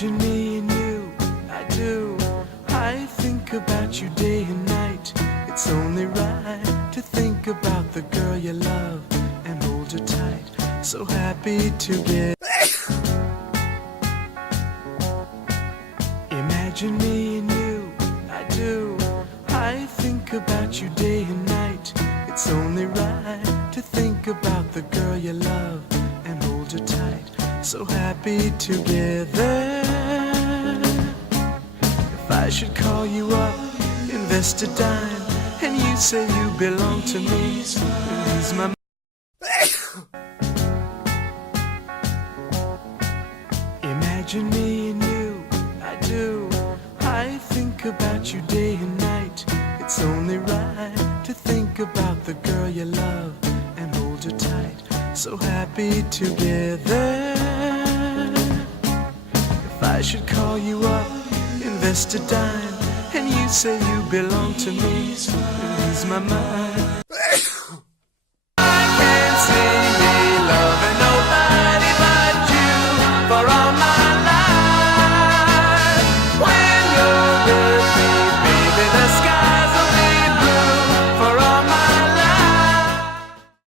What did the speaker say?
Imagine me and you, I do. I think about you day and night. It's only right to think about the girl you love and hold her tight. So happy together. Imagine me and you, I do. I think about you day and night. It's only right to think about the girl you love and hold her tight. So happy together. If I should call you up, invest a dime, and you say you belong to me, lose my Imagine me and you, I do. I think about you day and night. It's only right to think about the girl you love and hold her tight. So happy together. If I should call you up, invest a dime, and you say you belong to me, lose my mind.